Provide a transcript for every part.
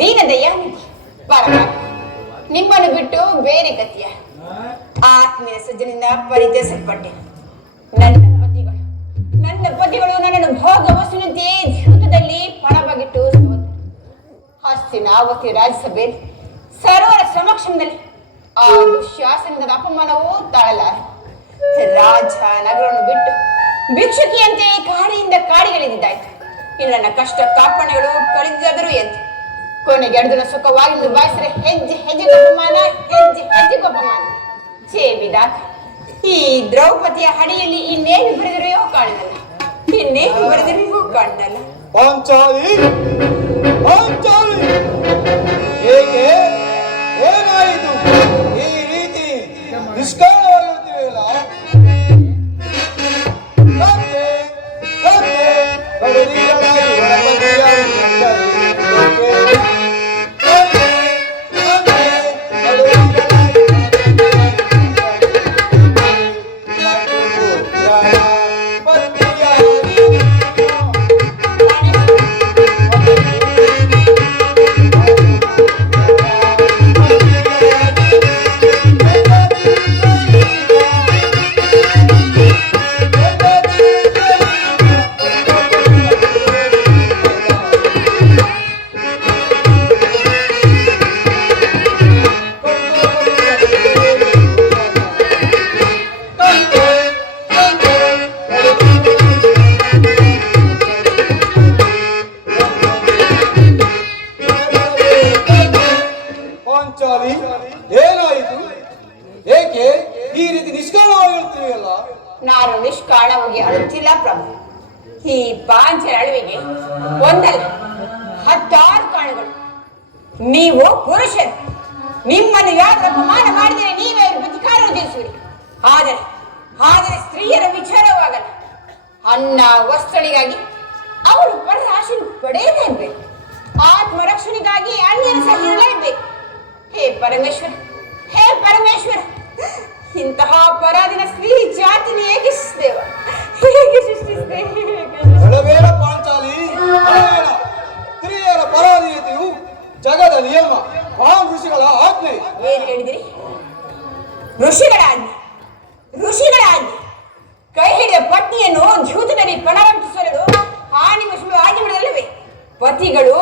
ದೀನದಯಾನಿಧಿ ನಿಮ್ಮನ್ನು ಬಿಟ್ಟು ಬೇರೆ ಗತಿಯ ಆತ್ಮೀಯ ಸಜ್ಜನಿಂದ ಪರಿಚಯಿಸಲ್ಪಟ್ಟೆ. ನನ್ನ ಪತಿಗಳು ನನ್ನನ್ನು ಭೋಗ ವಸ್ತುವಿನಂತೆ ಜೀವಿತದಲ್ಲಿ ಪಣಬಗಿಟ್ಟು ಹಸ್ತಿನಾವತಿ ರಾಜ್ಯಸಭೆಯಲ್ಲಿ ಸರ್ವರ ಸಮಕ್ಷಮದಲ್ಲಿ ಆ ದುಶ್ಯಾಸನದ ಅಪಮಾನವೂ ತಾಳಲಾರೆ. ರಾಜ ನಗರವನ್ನು ಬಿಟ್ಟು ಭಿಕ್ಷುಕಿಯಂತೆ ಕಾಡಿಯಿಂದ ಕಾಡಿಗಳಿದ್ದಾಯ್ತು. ಇನ್ನು ನನ್ನ ಕಷ್ಟ ಕಾಪಣೆಗಳು ಕಳೆದಾದರೂ ಎಂತ ಕೊನೆಗೆ ಅರ್ಜುನ ಸುಖವಾಗಿ ನಿಭಾಯಿಸಿದರೆ ಹೆಜ್ಜೆ ಹೆಜ್ಜೆಗೆ ಅಪಮಾನ, ಹೆಜ್ಜೆ ಹೆಜ್ಜೆಗೆ ಅಪಮಾನ. ವಿಧಾತ, ಈ ದ್ರೌಪದಿಯ ಹಣೆಯಲ್ಲಿ ಇನ್ನೇನು ಬರೆದಿರೆಯೋ ಕಾಣಲ್ಲ, ಇನ್ನೇನು ಬರೆದಿರೆಯೋ ಕಾಣಲ್ಲ. ಪಾಂಚಾಲಿ, ಪಾಂಚಾಲಿ, ಹೇಗೆ ಏನಾಯಿತು? ಈ ರೀತಿ ನಿಷ್ಕಾರಣವಾಗಿರುತ್ತೀರಲ್ಲ. ಏನಾಯಿತು? ಏಕೆ ಈ ರೀತಿ ನಿಷ್ಕಾರಣವಾಗಿರುತ್ತೀರಲ್ಲ? ನಾನು ನಿಷ್ಕಾರಣವಾಗಿ ಅಳುತ್ತಿಲ್ಲ ಪ್ರಭು. ಈ ಪಾಂಚರ ಅಳುವಿಗೆ ಒಂದಲ್ಲ 10 ಕಾರಣಗಳು. ನೀವು ಪುರುಷರು, ನಿಮ್ಮನ್ನು ಯಾರು ಅಪಮಾನ ಮಾಡಿದರೆ ನೀವೇ ಪ್ರತಿಕಾರ ಉದ್ದೇಶಿಸುವಿರಿ. ಆದರೆ ಸ್ತ್ರೀಯರ ವಿಚಾರವಾಗಲ್ಲ. ಅನ್ನ ವಸ್ತ್ರಗಳಿಗಾಗಿ ಅವರು ಪಡೆದ ಆಶೆ ಪಡೆಯಲೇಬೇಕು. ಆತ್ಮರಕ್ಷಣೆಗಾಗಿ ಅನ್ಯರ ಸಹಿಸಲೇಬೇಕು. ಹೇ ಪರಮೇಶ್ವರ, ಹೇ ಪರಮೇಶ್ವರ, ಇಂತಹ ಅಪರಾಧಿನ ಸ್ತ್ರೀ ಜಾತಿನ ಹೇಗೆ ಸೃಷ್ಟಿಸಿದ್ದೇವ? ಹೇಗೆ ಸೃಷ್ಟಿಸಿದ್ದೇವೆ? ಪಾಂಚಾಲಿ, ಸ್ತ್ರೀಯರ ಪರಾಧೀನತೆಯು ಜಗದ ನಿಯಮ, ಮಹಾನ್ ಋಷಿಗಳ ಆಜ್ಞೆ. ಏನ್ ಹೇಳಿದ್ರಿ? ಋಷಿಗಳ ಆಜ್ಞೆ ಕೈ ಹಿಡಿದ ಪತ್ನಿಯನ್ನು ಜೂತದಲ್ಲಿ ಪಣರಂಪಿಸಲು ಆ ನಿಮಿಷಗಳು ಆಜ್ಞೆ ಮಾಡಿದಲ್ಲವೇ? ಪತಿಗಳು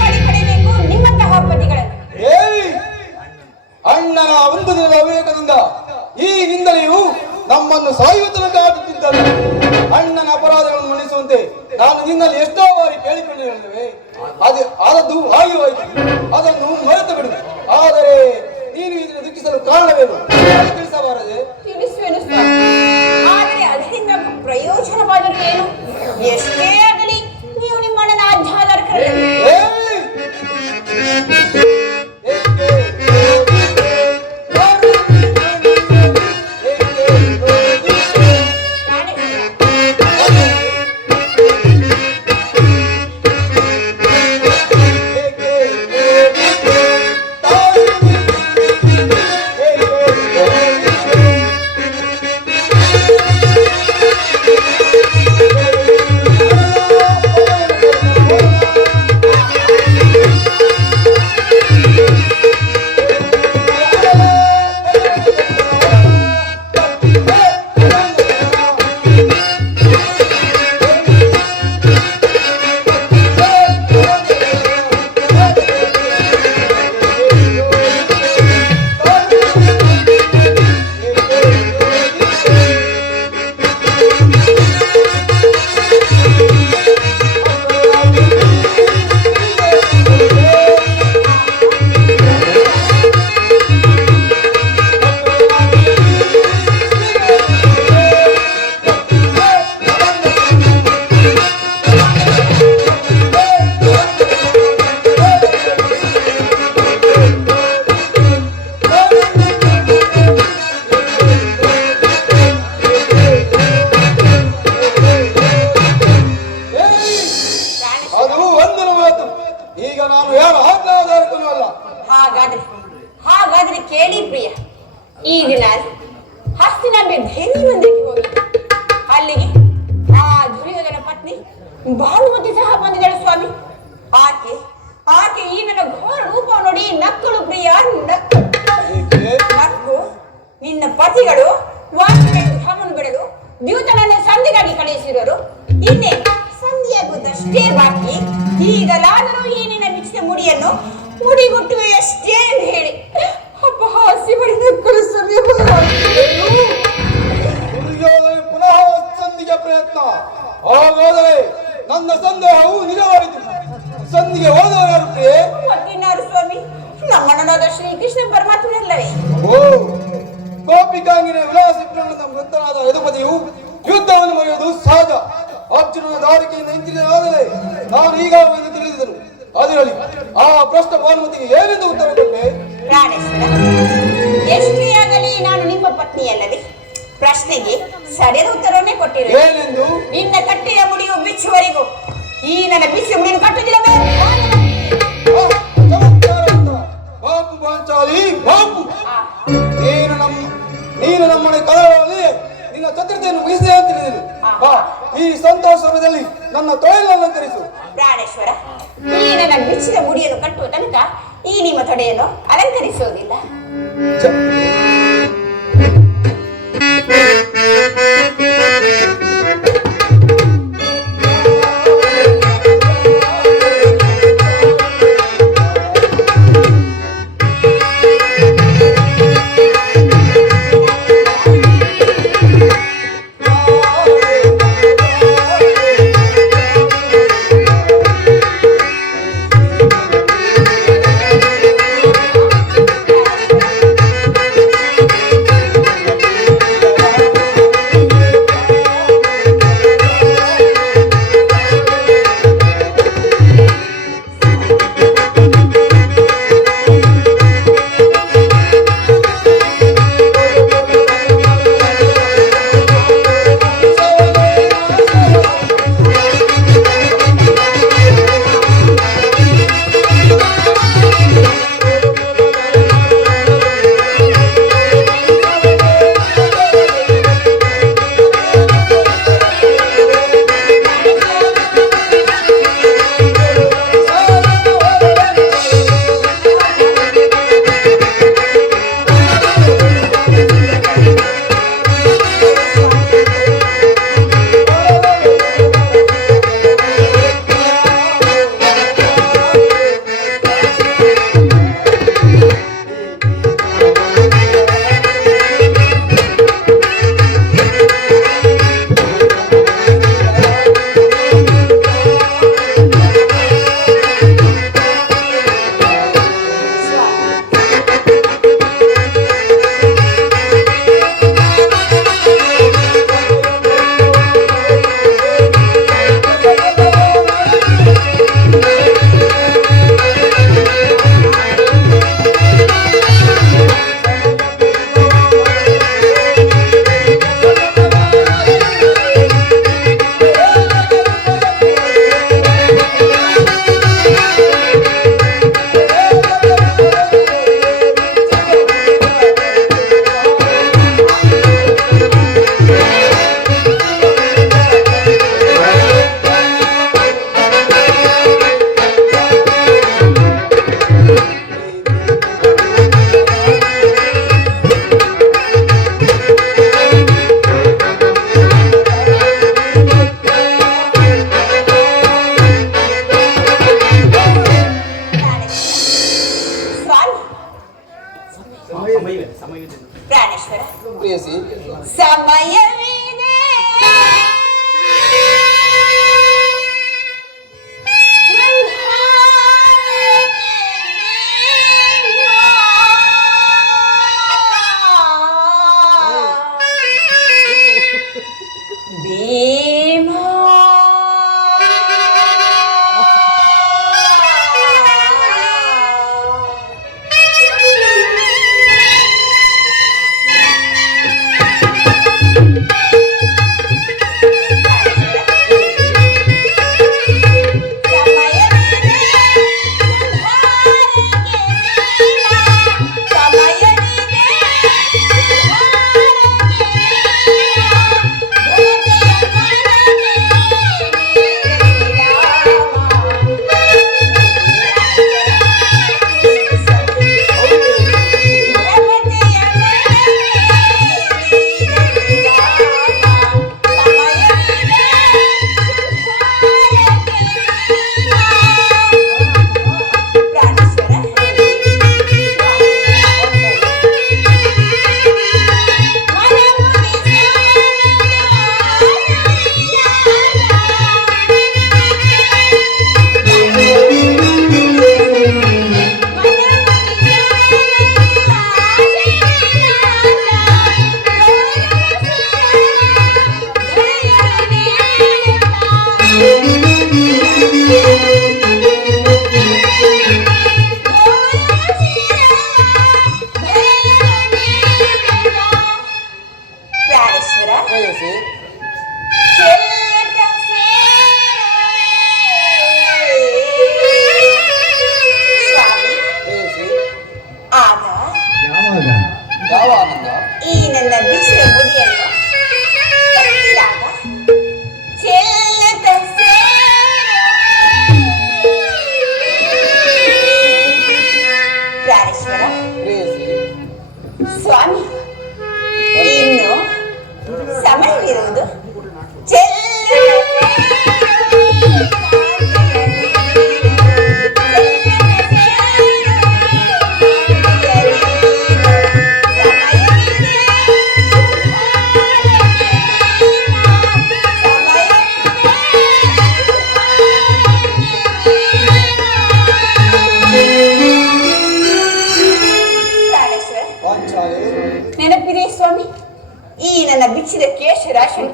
ಮಾಡಿ ಪಡೆಯಬೇಕು ನಿಮ್ಮಂತಹ ಪತಿಗಳನ್ನು. ಅಣ್ಣನ ಒಂದು ದಿನದ ಅವಿವೇಕದಿಂದ ಈ ನಿಂದನೆಯು ನಮ್ಮನ್ನು ಸಾಯುವ ತನಕ ಆಗುತ್ತಿದ್ದಲ್ಲ. ಅಣ್ಣನ ಅಪರಾಧಗಳನ್ನು ಮನ್ನಿಸುವಂತೆ ನಾನು ನಿನ್ನಲ್ಲಿ ಎಷ್ಟೋ ಬಾರಿ ಕೇಳಿಕೊಂಡಿರುತ್ತೇವೆ. ಆದದ್ದು ಹಾಗೆ ಹೋಯಿತು, ಅದನ್ನು ಮರೆತು ಬಿಡು. ಆದರೆ ನೀನು ಇದನ್ನು ದುಃಖಿಸಲು ಕಾರಣವೇನು? ತಿಳಿಸಬಾರದೆ? ತಿಳಿಸುವೆನು, ಆದರೆ ಅದರಿಂದ ಪ್ರಯೋಜನವಾದರೂ ಏನು? ಎಷ್ಟೇ ಆಗಲಿ ನೀವು ನಿಮ್ಮ ಅಣ್ಣನ ಆಧ್ಯಾತ್ಮಿಕ ಈಗ ನಾನು ಯಾರ ಆಜ್ಞಾಧಾರಕನೂ ಅಲ್ಲ. ಹಾಗಾದ್ರೆ ಹಾಗಾದ್ರೆ ಕೇಳಿ ಪ್ರಿಯ, ಈಗ ನಾನು ಹಸ್ತಿನಾಂಬೆ ದೇವಿ ಮಂದಿರಕ್ಕೆ ಹೋಗಿ ಅಲ್ಲಿಗೆ ಆ ದುರ್ಯೋಧನ ಪತ್ನಿ ಭಾನುಮತಿ ಸಹ ಬಂದಿದ್ದಾಳೆ ಸ್ವಾಮಿ. ಆಕೆ ಆಕೆ ಈ ನನ್ನ ಘೋರ ರೂಪ ನೋಡಿ ನಕ್ಕಳು ಪ್ರಿಯ, ನಕ್ಕು ನಿನ್ನ ಪತಿಗಳು ಧಾಮನ್ನು ಬಿಡಲು ದ್ಯೂತನನ್ನು ಸಂಧಿಗಾಗಿ ಕಳುಹಿಸಿರೋರು. ಇನ್ನೇ ಸಂಧಿಯಾಗುವುದಷ್ಟೇ ಬಾಕಿ. ಈಗಲಾದರೂ ಈ ನಿನ್ನ ಮಿಕ್ಸಿದ ಮುಡಿಯನ್ನು ಮುಡಿಗುಟ್ಟುವೆಯಷ್ಟೇ ಎಂದು ಹೇಳಿ ಅಪ್ಪ ಹಾಸಿ ಬಡಿ ನಕ್ಕಲು ಸಮಯ ಪುನಃ ಸಂಧಿಗೆ ಪ್ರಯತ್ನ. ಹಾಗಾದರೆ ನನ್ನ ಸಂದೇಹವು ನಿಜವಾಯಿತು. ಸಂಧಿಗೆ ಹೋದವರು ಯಾರು ಪ್ರಿಯೆ? ಮತ್ತಿನ್ನಾರು ಸ್ವಾಮಿ, ನಮ್ಮಣ್ಣನಾದ ಶ್ರೀಕೃಷ್ಣ ಪರಮಾತ್ಮನಲ್ಲವೇ. ಓ, ಗೋಪಿಕಾಂಗಿನ ವಿಲಾಸಿ ಪ್ರೇಮದ ವೃತ್ತನಾದ ಯದುಪತಿಯು ಯುದ್ಧವನ್ನು ಮುರಿಯುವುದು ಸಹಜ. ಅರ್ಜುನನ ದಾರಿಕೆಯಿಂದ ಹಿಂತಿರಿದಾದರೆ ನಾನು ಈಗಾಗಲೇ ತಿಳಿದಿದ್ದನು. ಅದರಲ್ಲಿ ಆ ಪ್ರಶ್ನೆ ಭಾನುಮತಿಗೆ ಏನೆಂದು ಉತ್ತರ ಕೊಟ್ಟೆ? ಪ್ರಾಣೇಶ್ವರ, ಎಷ್ಟೇ ಆಗಲಿ ನಾನು ನಿಮ್ಮ ಪತ್ನಿಯಲ್ಲವೇ? ಪ್ರಶ್ನೆಗೆ ಸರಿಯಾದ ಉತ್ತರವನ್ನೇ ಕೊಟ್ಟಿರು. ಏನೆಂದು? ನಿನ್ನ ಕಟ್ಟೆಯ ಮುಡಿಯು ಬಿಚ್ಚುವರೆಗೂ ಈ ನನ್ನ ಬಿಚ್ಚು ಮುಡಿಯನ್ನು ಕಟ್ಟುವುದಿಲ್ಲವೇ? ಬಾಪು ಪಾಂಚಾಲಿ ಬಾಪು, ನೀನು ನಮ್ಮನೆ ಕಲಗಳಲ್ಲಿ ನಿನ್ನ ಚತುರ್ಥಿಯನ್ನು ಮುಗಿಸಿದೆ ಅಂತ ತಿಳಿದಿರು. ಬಾ, ಈ ಸಂತೋಷ ಸಮಯದಲ್ಲಿ ನನ್ನ ತೊಳೆಯನ್ನು ಅಲಂಕರಿಸು. ಪ್ರಾಣೇಶ್ವರ, ಈ ನನ್ನ ಬಿಚ್ಚಿದ ಮುಡಿಯನ್ನು ಕಟ್ಟುವ ತನಕ ಈ ನಿಮ್ಮ ತೊಡೆಯನ್ನು ಅಲಂಕರಿಸುವುದಿಲ್ಲ.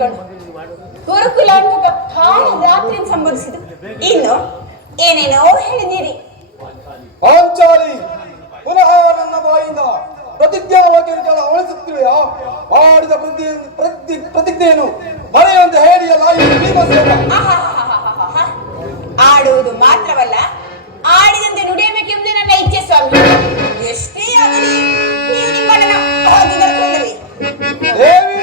ಮಾಡಿಕೊಂಡು ಗುರುಕುಲ ಅಂತ ಕಾಲ ರಾತ್ರಿ ಸಂಬೋಧಿಸಿದು. ಇನ್ನು ಏನೇನೋ ಹೇಳಿದ್ದೀರಿ. ಪಾಂಚಾಲಿ, ಪುನಃ ನನ್ನ ಬಾಯಿಂದ ಪ್ರತಿಜ್ಞಾ ವಾಕ್ಯಗಳ ಅಳಿಸುತ್ತಿವೆಯಾ? ಮಾಡಿದ ಪ್ರತಿಜ್ಞೆಯನ್ನು ಮರೆಯಂತೆ ಹೇಳಿಯಲ್ಲ ಈ ಭೀಮಸೇನ. ಆಡುವುದು ಮಾತ್ರವಲ್ಲ, ಆಡಿದಂತೆ ನುಡಿಯಬೇಕೆಂಬುದೇ ನನ್ನ ಇಚ್ಛೆ ಸ್ವಾಮಿ. ಎಷ್ಟೇ ಆಗಲಿ ನೀವು ನಿಮ್ಮನ್ನು ಹಾಕಿದರೆ ದೇವಿ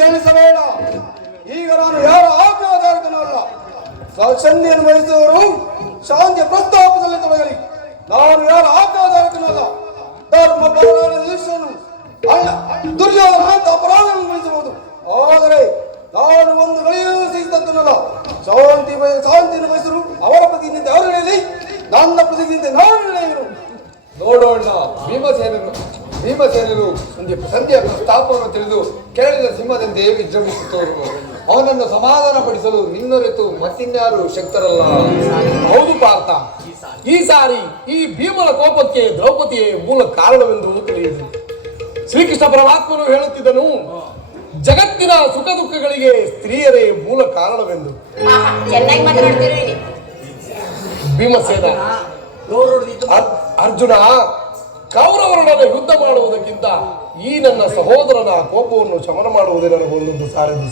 ಕೇಳಿಸಬೇಡ. ಈಗ ನಾನು ಯಾರ ಆಜ್ಞಾಧಾರಕನಲ್ಲ. ಸಂಧಿಯನ್ನು ಬಯಸುವವರು ಶಾಂತಿಯ ಪ್ರಸ್ತಾಪದಲ್ಲಿ ತೊಡಗಲಿ. ನಾನು ಯಾರ ಆಜ್ಞಾಧಾರಕನಲ್ಲ. ಧರ್ಮ ಪರಾಯಣ ಈಶ್ವರನು ದುರ್ಯೋಧನ ಅಂತ ಅಪರಾಧವನ್ನು ಬಯಸಬಹುದು. ಆದರೆ ನಾನು ಒಂದು ಗಳಿಯೂ ಸಿಹಿತಕ್ಕನಲ್ಲ. ಶಾಂತಿಯನ್ನು ಬಯಸಲು ಅವರ ಪ್ರತಿನಿಧಿ ಅವರು ಹೇಳಿ, ನನ್ನ ಪ್ರತಿನಿಧಿ ನಾನು ಹೇಳಿದರು. ನೋಡೋಣ. ಭೀಮಸೇನರು ಸಂಧಿಯ ಪ್ರಸ್ತಾಪವನ್ನು ತಿಳಿದು ಕೇಳಿದ ಸಿಂಹದಂತೆ ವಿಜೃಂಭಿಸುತ್ತವರು. ಅವನನ್ನು ಸಮಾಧಾನ ಪಡಿಸಲು ನಿನ್ನೊರೆತು ಮತ್ತಿನ್ಯಾರು ಶಕ್ತರಲ್ಲ. ಹೌದು ಪಾರ್ಥ, ಈ ಸಾರಿ ಈ ಭೀಮನ ಕೋಪಕ್ಕೆ ದ್ರೌಪದಿಯೇ ಮೂಲ ಕಾರಣವೆಂದು ತಿಳಿಯಿತು. ಶ್ರೀಕೃಷ್ಣ ಪರಮಾತ್ಮನು ಹೇಳುತ್ತಿದ್ದನು, ಜಗತ್ತಿನ ಸುಖ ದುಃಖಗಳಿಗೆ ಸ್ತ್ರೀಯರೇ ಮೂಲ ಕಾರಣವೆಂದು. ಚೆನ್ನಾಗಿ ಮಾತನಾಡ್ತೀರಿ. ಭೀಮಸೇನ, ಅರ್ಜುನ ಕೌರವರೊಡನೆ ಯುದ್ಧ ಮಾಡುವುದಕ್ಕಿಂತ ಈ ನನ್ನ ಸಹೋದರನ ಕೋಪವನ್ನು ಶಮನ ಮಾಡುವುದೇ ನನಗೊಂದು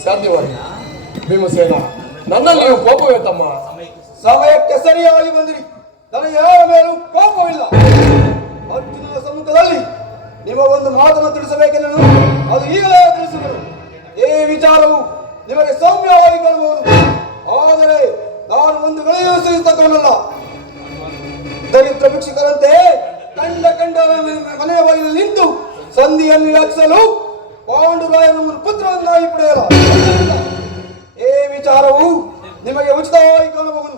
ಸಾಧ್ಯವಾಗಿದೆ. ಭೀಮಸೇನ, ನನ್ನಲ್ಲಿಯೂ ಕೋಪವೇ ತಮ್ಮ. ಸಮಯಕ್ಕೆ ಸರಿಯಾಗಿ ಬಂದಿರಿ. ನನಗೆ ಯಾರ ಮೇಲೂ ಕೋಪವಿಲ್ಲ. ಅರ್ಜುನನ ಸಮ್ಮುಖದಲ್ಲಿ ನಿಮಗೊಂದು ಮಾತನ್ನು ತಿಳಿಸಬೇಕೆಂದು ಅದು ಈಗಲೇ ತಿಳಿಸಿದರು. ಈ ವಿಚಾರವು ನಿಮಗೆ ಸೌಮ್ಯವಾಗಿ ಕಾಣಬಹುದು. ಆದರೆ ನಾನು ಒಂದು ಗಳಿಯೂ ಸಿಹಿಸತಕ್ಕವನಲ್ಲ. ದರಿದ್ರ ಭಿಕ್ಷುಕರಂತೆ ಕಂಡ ಮನೆಯ ಬಾಗಿಲು ನಿಂತು ಸಂಧಿಯನ್ನು ರಚಿಸಲು ಪಾಂಡುರಾಯನ ಪುತ್ರವನ್ನಾಗಿ ಪಡೆಯಲ್ಲ. ಈ ವಿಚಾರವು ನಿಮಗೆ ಉಚಿತವಾಗಿ ಕಾಣಬಹುದು.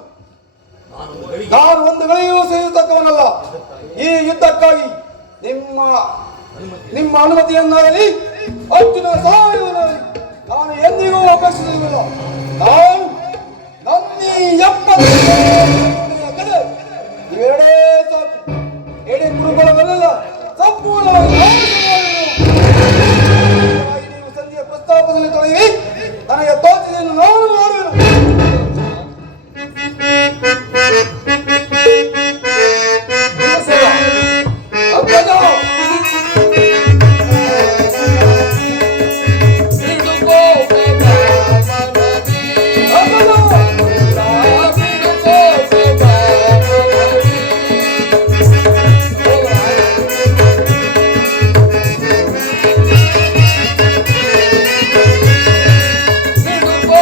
ನಾನು ಒಂದು ಗಳಿಯೂ ಸೇರಿಸತಕ್ಕವನಲ್ಲ. ಈ ಯುದ್ಧಕ್ಕಾಗಿ ನಿಮ್ಮ ಅನುಮತಿಯನ್ನಾಗಲಿ ಅರ್ಜುನ ಸಹಾಯವನ್ನಾಗಲಿ ನಾನು ಎಂದಿಗೂ ಅಪೇಕ್ಷಿಸುವುದಿಲ್ಲ. ನಾನು ನನ್ನಿ 70 ಇವೆರಡೇ ಸಾಕು. ಎಡೆ ಗುರುಬಲವಲ್ಲ, ಸಂಪೂರ್ಣವಾಗಿ ನೀವು ಸಂಧಿಯ ಪ್ರಸ್ತಾಪದಲ್ಲಿ ತೊಡಗಿ ನನಗೆ ತೋಚಿದೆಯನ್ನು ನಾನು ಮಾಡುವೆನು.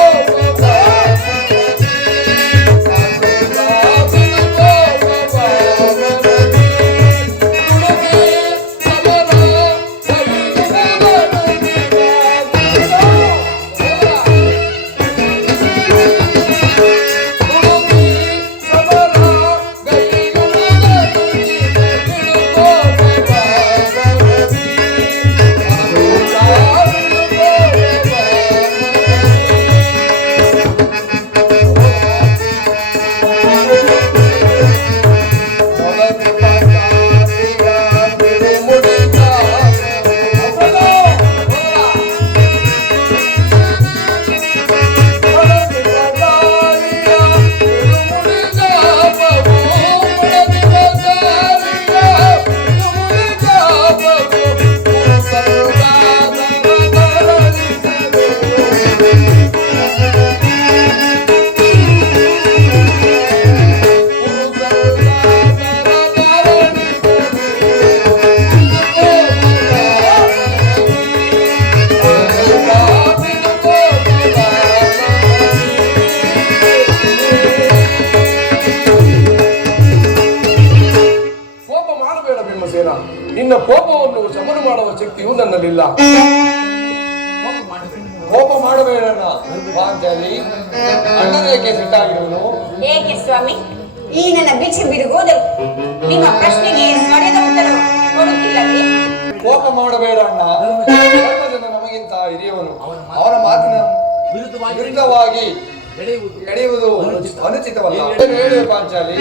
Oh, ಕೋಪ ಮಾಡಬೇಡಣ್ಣ. ಪಾಂಚಾಲಿ, ಅಣ್ಣನೇಕೆ ಸಿಟ್ಟಾಗಿರುವನು? ಏಕೆ ಸ್ವಾಮಿ, ಈ ನನ್ನ ಭಿಕ್ಷೆ ಬಿಡುಗೋದರು ನಿಮ್ಮ ಪ್ರಶ್ನೆಗೆ ನಡೆದ ಉತ್ತರ ಕೊಡುತ್ತಿಲ್ಲವೇ? ಕೋಪ ಮಾಡಬೇಡ ಅಣ್ಣ. ಧರ್ಮಜನು ನಮಗಿಂತ ಹಿರಿಯವನು. ಅವನ ಮಾತಿನ ವಿರುದ್ಧವಾಗಿ ನಡೆಯುವುದು ಅನುಚಿತವಲ್ಲ. ಹೇಳುವೆ ಪಾಂಚಾಲಿ.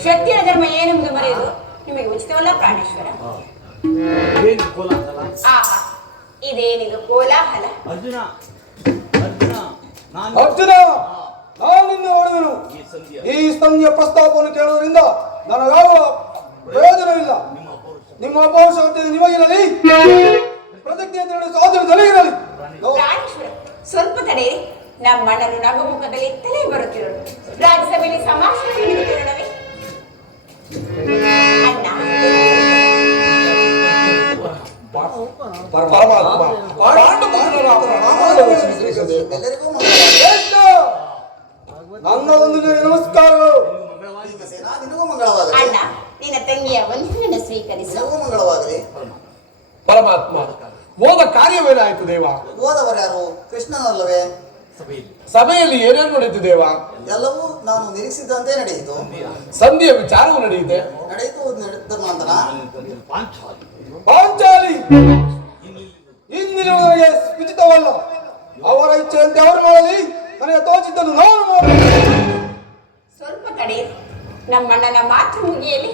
ಕ್ಷತ್ರಿಯ ಧರ್ಮ ಏನೆಂಬುದು ಮರೆಯುವುದು ನಿಮಗೆ ಉಚಿತವಲ್ಲ ಪ್ರಾಣೇಶ್ವರ? ಆಹಾ, ಇದೇನಿದು ಕೋಲಾಹಲ? ಅರ್ಜುನ, ನಾನು ನಿನ್ನ ಹೊಡೆದನು. ಈ ಸಂಧಿಯ ಪ್ರಸ್ತಾಪವನ್ನು ಕೇಳುವುದರಿಂದ ನನಗಾವ ಪ್ರಯೋಜನವಿಲ್ಲ. ನಿಮ್ಮ ಅಪೌರುಷತೆ ನಿಮಗಿರಲಿ, ಪ್ರತಿಜ್ಞೆ ಸಾಧನೆ ಇರಲಿ. ಪ್ರಾಣೇಶ್ವರ, ಸ್ವಲ್ಪ ತಡೆಯಿರಿ. ನಮ್ಮಣ್ಣನು ನಗುಮುಖದಲ್ಲಿ ತಲೆ ಬರುತ್ತಿರೋದು. ರಾಜ್ಯಸಭೆಯಲ್ಲಿ ಸಮಾವೇಶ ನಿಲ್ಲುತ್ತಿರೋಣವೇ? ಅಣ್ಣ, ನನ್ನದೊಂದಿಗೆ ನಮಸ್ಕಾರಗಳು. ಅಣ್ಣ, ನಿನ್ನ ತಂಗಿಯ ವಂದನೆಯನ್ನು ಸ್ವೀಕರಿಸು. ಮಂಗಳವಾಗಲಿ. ಪರಮಾತ್ಮ, ಹೋದ ಕಾರ್ಯವೇನಾಯಿತು ದೇವ? ಹೋದವರು ಯಾರು? ಕೃಷ್ಣನಲ್ಲವೇ? ಸಭೆಯಲ್ಲಿ ಏನೇನು ನಡೆಯಿತು ದೇವ? ಎಲ್ಲವೂ ನಾನು ನಿರೀಕ್ಷಿಸಿದಂತೆ ನಡೆಯಿತು. ಸಂಧಿಯ ವಿಚಾರವು ನಡೆಯಿತೆ. ಧರ್ಮಾಂತನ ಪಾಂಚಾಲಿ ಇಂದಿರುವವರಿಗೆ ಉಚಿತವಲ್ಲ. ಅವರ ಇಚ್ಛೆಯಂತೆ ಅವರು ಮಾಡಲಿ, ನನಗೆ ತೋಚಿದ್ದನ್ನು ನಾನು ಮಾಡಲಿ. ಸ್ವಲ್ಪ ತಡೆಯಿರಿ. ನಮ್ಮಣ್ಣನ ಮಾತು ಮುಗಿಯಲಿ.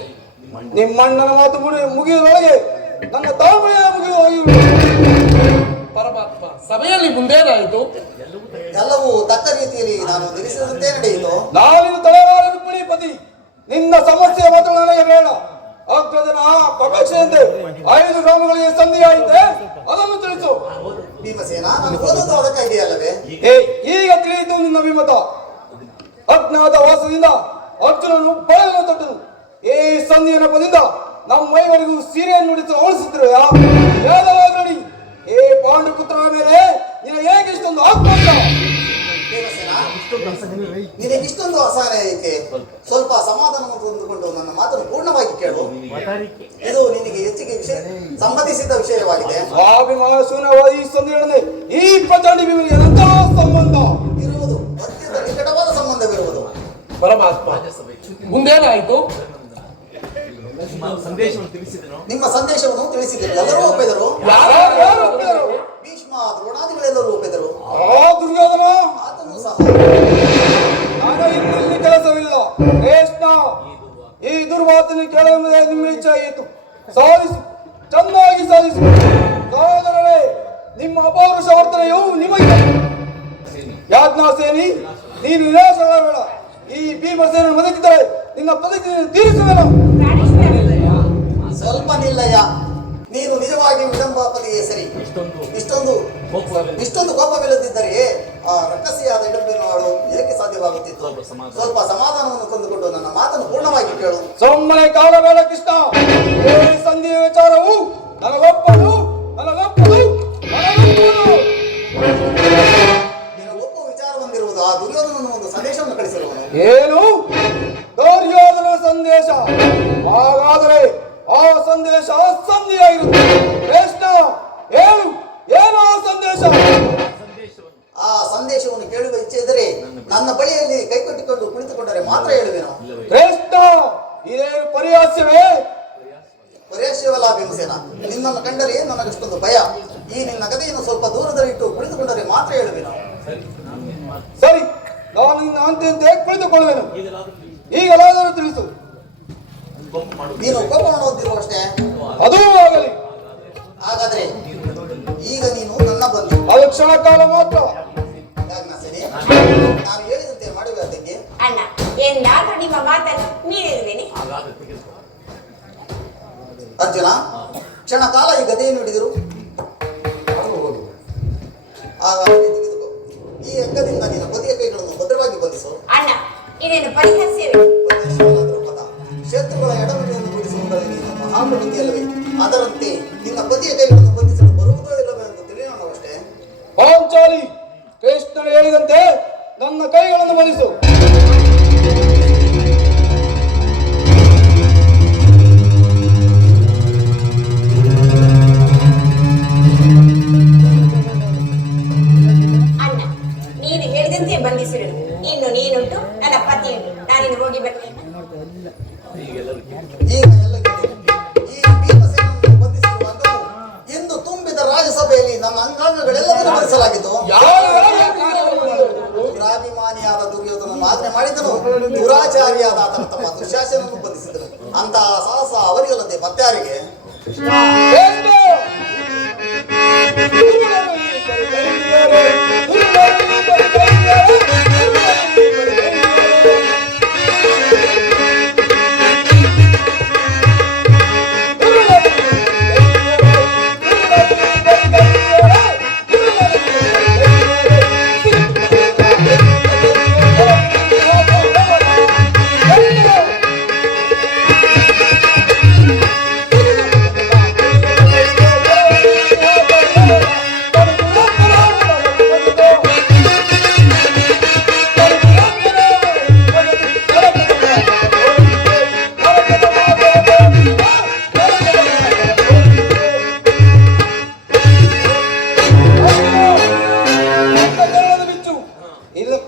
ನಿಮ್ಮಣ್ಣನ ಮಾತು ಮುಗಿಯುವುದರೊಳಗೆ ನನ್ನ ತಾಳ್ಮೆಯ ಮುಗಿಯುವ. ಪರಮಾತ್ಮ, ಸಭೆಯಲ್ಲಿ ಮುಂದೇನಾಯಿತು? ಎಲ್ಲವೂ ತಕ್ಕ ರೀತಿಯಲ್ಲಿ ನಾನು ನಿರೀಕ್ಷಿಸಿದಂತೆ ನಡೆಯಿತು. ನಾನಿದು ತಲೆವಾರ ರುಕ್ಮಿಣಿಪತಿ. ನಿನ್ನ ಸಮಸ್ಯೆ ಮಾತ್ರ ನನಗೆ ಬೇಡ. ಅಗ್ರಜನ ಪಕ್ಷೆಯಂತೆ 5 ಗ್ರಾಮಗಳಿಗೆ ಸಂಧಿಯಾಯಿತೆ, ಅದನ್ನು ತಿಳಿಸು. ಭೀಮಸೇನ, ನಾನು ಹೋದದ್ದು ಅದಕ್ಕಾಗಿಯಲ್ಲವೇ? ಈಗ ತಿಳಿಯಿತು ನಿನ್ನ ವಿಮತ. ಅಜ್ಞಾತ ವಾಸದಿಂದ ಅರ್ಜುನನು ಬಳೆಯನ್ನು ತೊಟ್ಟನು. ಈ ಸಂಧಿಯ ನೆಪದಿಂದ ನಮ್ಮ ಮೈವರೆಗೂ ಸೀರೆಯನ್ನು ನುಡಿಸಲು ಅವಳಿಸುತ್ತಿರುವ ಯಾದವಾಗಣಿ ಏ ಪಾಂಡುಪುತ್ರನ ಮೇಲೆ ನಿನ್ನ ಹೇಗೆ ಇಷ್ಟೊಂದು ಆತ್ಮಂತ? ಭೀಮಸೇನ, ನಿನಗೆ ಇಷ್ಟೊಂದು ಅಸಹನೆ ಏಕೆ? ಸ್ವಲ್ಪ ಸಮಾಧಾನವನ್ನು ತಂದುಕೊಂಡು ನನ್ನ ಮಾತನ್ನು ಪೂರ್ಣವಾಗಿ ಕೇಳು. ಇದು ನಿನಗೆ ಹೆಚ್ಚಿಗೆ ಸಂಬಂಧಿಸಿದ ವಿಷಯವಾಗಿದೆ. ಸ್ವಾಭಿಮಾನಶೂನ್ಯವಾದ ಈ ಸಂಧಿಯೊಡನೆ ಈ ಪ್ರಚಂಡಿ ಭೀಮನಿಗೆ ಎಂತಹ ಸಂಬಂಧ ಇರುವುದು? ಅತ್ಯಂತ ನಿಕಟವಾದ ಸಂಬಂಧವಿರುವುದು. ಪರಮಾತ್ಮ, ಮುಂದೇನಾಯಿತು? ನಿಮ್ಮ ಸಂದೇಶವನ್ನು ತಿಳಿಸಿದರು. ಎಲ್ಲರೂ ಒಪ್ಪಿದರು. ಯಾರು ಒಪ್ಪಿದರು? ಭೀಷ್ಮ, ದ್ರೋಣಾದಿಗಳೆಲ್ಲರೂ ಒಪ್ಪಿದರು. ದುರ್ಯೋಧನ ಆತನು ಸಹ. ನನಗೆ ಇಲ್ಲಿ ಕೆಲಸವಿಲ್ಲ. ಕೃಷ್ಣ, ಈ ದುರ್ವಾತನ ಕೇಳುವುದೇ ನಿಮ್ಮ ಇಚ್ಛೆ ಆಯಿತು. ಸಾಧಿಸು, ಚೆನ್ನಾಗಿ ಸಾಧಿಸು. ಸಹೋದರರೇ, ನಿಮ್ಮ ಅಪೌರುಷ ವರ್ತನೆಯು ನಿಮಗೆ ಆಜ್ಞಾಸೇನಿ, ನೀನು ನಿರಾಶರಾಗಬೇಡ. ಈ ಭೀಮಸೇನ ಬದುಕಿದರೆ ನಿನ್ನ ಬದುಕಿನ ತೀರಿಸುವೆನು. ಸ್ವಲ್ಪ ನಿಲ್ಲಯ್ಯ. ನೀನು ನಿಜವಾಗಿ ವಿಡಂಬಾಪದಿಯೇ ಸರಿ. ಇಷ್ಟೊಂದು ಕೋಪವಿಲ್ಲದಿದ್ದರೆ ಆ ರಕ್ಕಸಿಯಾದ ಇಡಂಬೆಯನ್ನು ಆಳು ಏಕೆ ಸಾಧ್ಯವಾಗುತ್ತಿತ್ತು? ಸ್ವಲ್ಪ ಸಮಾಧಾನವನ್ನು ತಂದುಕೊಂಡು ನನ್ನ ಮಾತನ್ನು ಪೂರ್ಣವಾಗಿ ಕೇಳು. ಸುಮ್ಮನೆ ಕಾಡಬೇಡ ಕೃಷ್ಣ. ಈ ಸಂಧಿಯ ವಿಚಾರವು ನನಗೊಪ್ಪದು. ನಿನಗೊಪ್ಪು ವಿಚಾರ ಹೊಂದಿರುವುದು ಆ ದುರ್ಯೋಧನನ ಒಂದು ಸಂದೇಶವನ್ನು ಕಳಿಸಿರುವನು. ಏನು ದುರ್ಯೋಧನ ಸಂದೇಶ? ಹಾಗಾದರೆ ಆ ಸಂದೇಶ ಸಂಧಿಯಾಗಿರುತ್ತೆ. ಕೃಷ್ಣ ಏನು ಏನು ಆ ಸಂದೇಶ? ಆ ಸಂದೇಶವನ್ನು ಕೇಳುವ ಇಚ್ಛೆ ಇದ್ದರೆ ನನ್ನ ಬಳಿಯಲ್ಲಿ ಕೈಕಟ್ಟಿಕೊಂಡು ಕುಳಿತುಕೊಂಡರೆ ಮಾತ್ರ ಹೇಳುವೆನು. ಕೃಷ್ಣ ಇದೇನು ಪರಿಹಾಸ್ಯವೇ? ಪರ್ಯಾಶ್ಯವಲ್ಲ ಭೀಮಸೇನ, ನಿನ್ನನ್ನು ಕಂಡರೆ ನನಗಷ್ಟೊಂದು ಭಯ. ಈ ನಿನ್ನ ಕಥೆಯನ್ನು ಸ್ವಲ್ಪ ದೂರದಲ್ಲಿಟ್ಟು ಕುಳಿತುಕೊಂಡರೆ ಮಾತ್ರ ಹೇಳುವೆನು. ಸರಿ, ನಾನು ನಿನ್ನ ಅಂತ್ಯಂತೆ ಕುಳಿತುಕೊಳ್ಳುವೆನು. ಈಗಲಾದರೂ ತಿಳಿಸು. ನೀನು ಕೋಪವನ್ನು ಹೊಂದಿರುವಷ್ಟೇ. ಅದೂ ಆಗಲಿ. ಹಾಗಾದ್ರೆ ಈಗ ನೀನು ನನ್ನ ಬಂಧು. ಅದು ಕ್ಷಣ ಕಾಲ ಮಾತ್ರ. ಸರಿ, ನಾನು ಹೇಳಿದಂತೆ ಮಾಡುವೆ. ಅದಕ್ಕೆ ಅಣ್ಣ, ಎಂದಾದ್ರೂ ನಿಮ್ಮ ಮಾತನ್ನು ಮೀರಿರುವೇನೆ? ಅರ್ಜುನ, ಕ್ಷಣ ಕಾಲ ಈ ಗದೆಯನ್ನು ಹಿಡಿದಿರು. ಹಾಗಾದರೆ ತೆಗೆದುಕೋ. ಈ ಹಗ್ಗದಿಂದ ನಿನ್ನ ಪತಿಯ ಕೈಗಳನ್ನು ಭದ್ರವಾಗಿ ಬಂಧಿಸು. ಅಣ್ಣ, ಇದೇನು ಪರಿಹಾಸ್ಯವೇ? ಪದ ಶತ್ರುಗಳ ಎಡವಣಿಯನ್ನು ಬಿಡಿಸುವುದರಲ್ಲಿ ನಿನ್ನ ಮಹಾಪಂಡಿತಿಯಲ್ಲವೇ? ಅದರಂತೆ ನಿನ್ನ ಪತಿಯ ಕೈಗಳನ್ನು ಬಂಧಿಸಲು ಬರುವುದೋ ಇಲ್ಲವೇ ಎಂದು ತಿಳಿಯೋಣವಷ್ಟೇ. ಪಾಂಚಾಲಿ, ಕೃಷ್ಣನು ಹೇಳಿದಂತೆ ನನ್ನ ಕೈಗಳನ್ನು ಬಂಧಿಸು. ಅಣ್ಣ, ನೀನು ಹೇಳಿದಂತೆ ಬಂಧಿಸಿರುವುದು. ಇನ್ನು ನೀನುಂಟು, ನನ್ನ ಪತಿ ಉಂಟು. ನಾನಿನ್ನು ಹೋಗಿ ಬರ್ತೇನೆ. ಈಗ ಎಲ್ಲ ಕೇಳಿ. ಈ ಭೀಮಸೇನನ್ನು ಬಂಧಿಸಿರುವ ಹಗ್ಗವು ಇಂದು ತುಂಬಿದ ರಾಜ್ಯಸಭೆಯಲ್ಲಿ ನನ್ನ ಅಂಗಾಂಗಗಳೆಲ್ಲವನ್ನೂ ಬಂಧಿಸಲಾಗಿತ್ತು. ದುರಾಭಿಮಾನಿಯಾದ ದುರ್ಯೋಧನನ್ನು ಆಜ್ಞೆ ಮಾಡಿದನು. ದುರಾಚಾರಿಯಾದ ಆತನ ತಮ್ಮ ದುಶ್ಯಾಸನನ್ನು ಬಂಧಿಸಿದನು. ಅಂತಹ ಸಾಹಸ ಅವರಿಗಲ್ಲದೆ ಮತ್ತಾರಿಗೆ?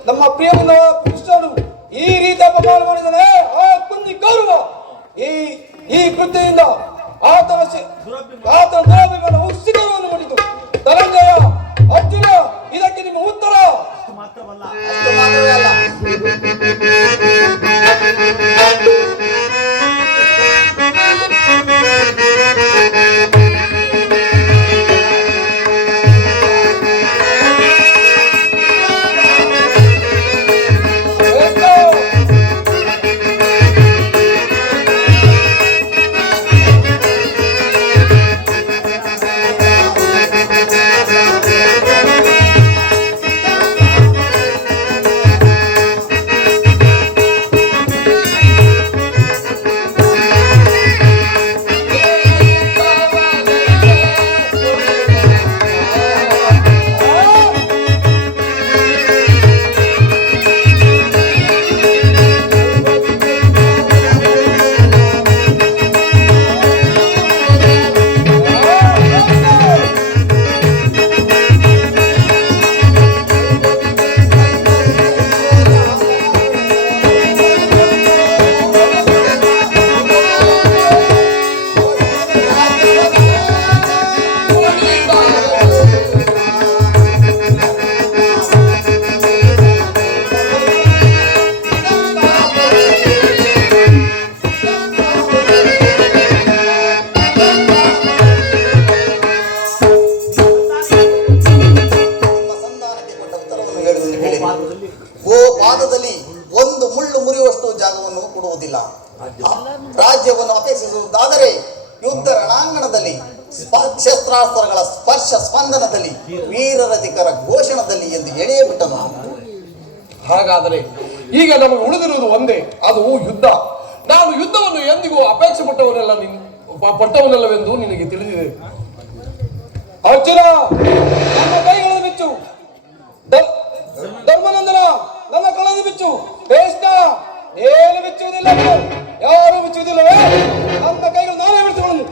ನಮ್ಮ ಪ್ರಿಯ ಕೃಷ್ಣನು ಈ ರೀತಿ ಅಪಮಾನ ಮಾಡಿದರೆ ಆ ಕುಂದಿ ಗೌರವ ಈ ಕೃತ್ಯದಿಂದ ಆತನ ದುರಾಭಿಮಾನವು ಶಿಖರವನ್ನು ಮಾಡಿತು. ಧನಂಜಯ, ಅರ್ಜುನ, ಇದಕ್ಕೆ ನಿಮ್ಮ ಉತ್ತರ? ಅಷ್ಟು ಮಾತ್ರವೇ ಅಲ್ಲ. ಗೋ ಪಾದದಲ್ಲಿ ಒಂದು ಮುಳ್ಳು ಮುರಿಯುವಷ್ಟು ಜಾಗವನ್ನು ಕೊಡುವುದಿಲ್ಲ. ರಾಜ್ಯವನ್ನು ಅಪೇಕ್ಷಿಸುವುದಾದರೆ ಯುದ್ಧ ರಣಾಂಗಣದಲ್ಲಿ ಶಸ್ತ್ರಾಸ್ತ್ರಗಳ ಸ್ಪರ್ಶ ಸ್ಪಂದನದಲ್ಲಿ ವೀರರಧಿಕರ ಘೋಷಣದಲ್ಲಿ ಎಂದು ಎಳೆಯ ಬಿಟ್ಟನು. ಹಾಗಾದರೆ ಈಗ ನಮಗೆ ಉಳಿದಿರುವುದು ಒಂದೇ, ಅದು ಯುದ್ಧ. ನಾನು ಯುದ್ಧವನ್ನು ಎಂದಿಗೂ ಅಪೇಕ್ಷೆ ಪಟ್ಟವನಲ್ಲವೆಂದು ನಿನಗೆ ತಿಳಿದಿದೆ. ಅರ್ಜುನ, ನನ್ನ ಕೈಗಳನ್ನು ಬಿಚ್ಚು. ಧರ್ಮನಂದನ, ನನ್ನ ಕಗಳನ್ನು ಬಿಚ್ಚು. ಕೃಷ್ಣ, ಏನು ಬಿಚ್ಚುವುದಿಲ್ಲ, ಯಾರು ಬಿಚ್ಚುವುದಿಲ್ಲವೇ? ನನ್ನ ಕೈಗಳು ನಾನೇ ಬಿಡಿಸಿಕೊಳ್ಳಲು.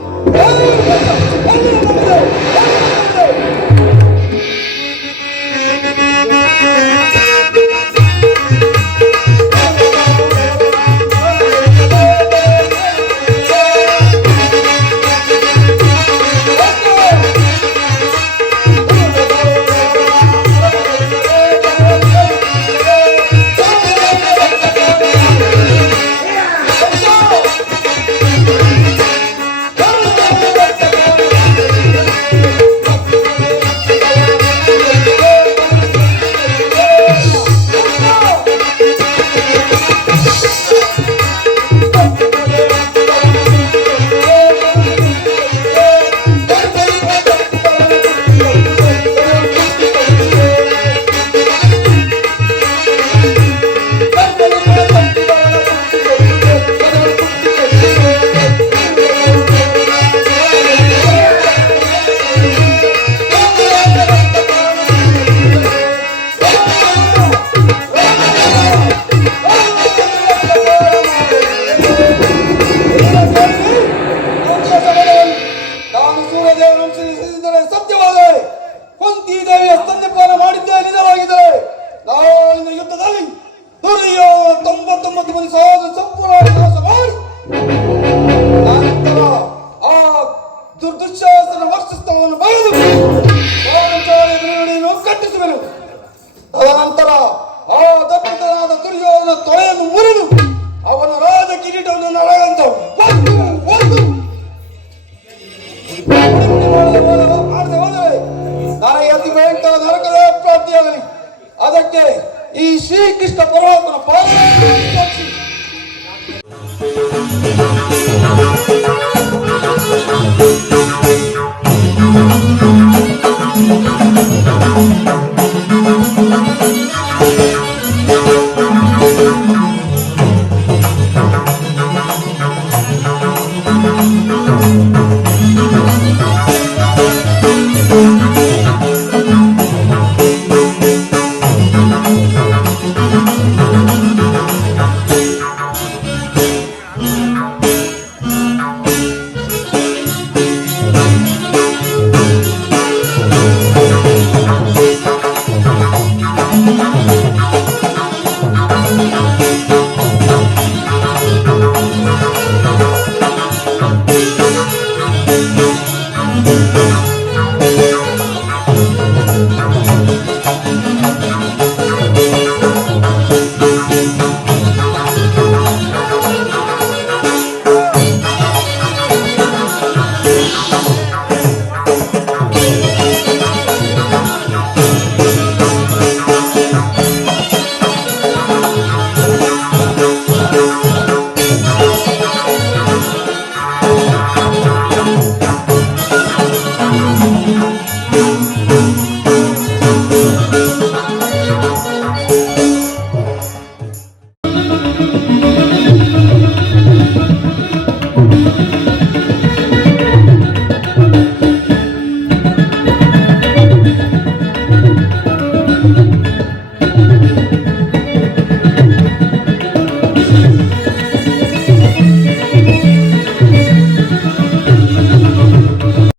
ಸತ್ಯವಾದರೆ ಕುಂತಿ ದೇವಿಯ ಸ್ತನ್ಯಪಾನ ಮಾಡಿದ್ದೇ ನಿಜವಾಗಿದ್ದರೆ ನಾಳಿನ ಯುದ್ಧದಲ್ಲಿ ದುರ್ಯೋ 99 ಮಂದಿ ಸಹೋದರ ಸಂಪೂರ್ಣ ನಾಶ ಮಾಡಿ ನಂತರ ಆ ದುರ್ದುಶ್ಯಾಸನ ವರ್ಷಸ್ಥಳವನ್ನು ಬಯಲು ಬಿರುಗಡೆಯನ್ನು ಕಟ್ಟಿಸುವೆನು. ತದನಂತರ ಆ ದಪ್ಪನಾದ ದುರ್ಯೋಧನ ತೊಳೆಯನ್ನು ಮುರಿದು ಅವನ ರಾಜ ಕಿರೀಟವನ್ನು ನಡಗಂತ ಮಾಡದೆ ಹೋದರೆ ನನಗೆ ಅತಿ ಭಯಂಕರ ನರಕದ ಪ್ರಾಪ್ತಿಯಾಗಲಿ. ಅದಕ್ಕೆ ಈ ಶ್ರೀಕೃಷ್ಣ ಪರಮಾತ್ಮನ ಪಾದ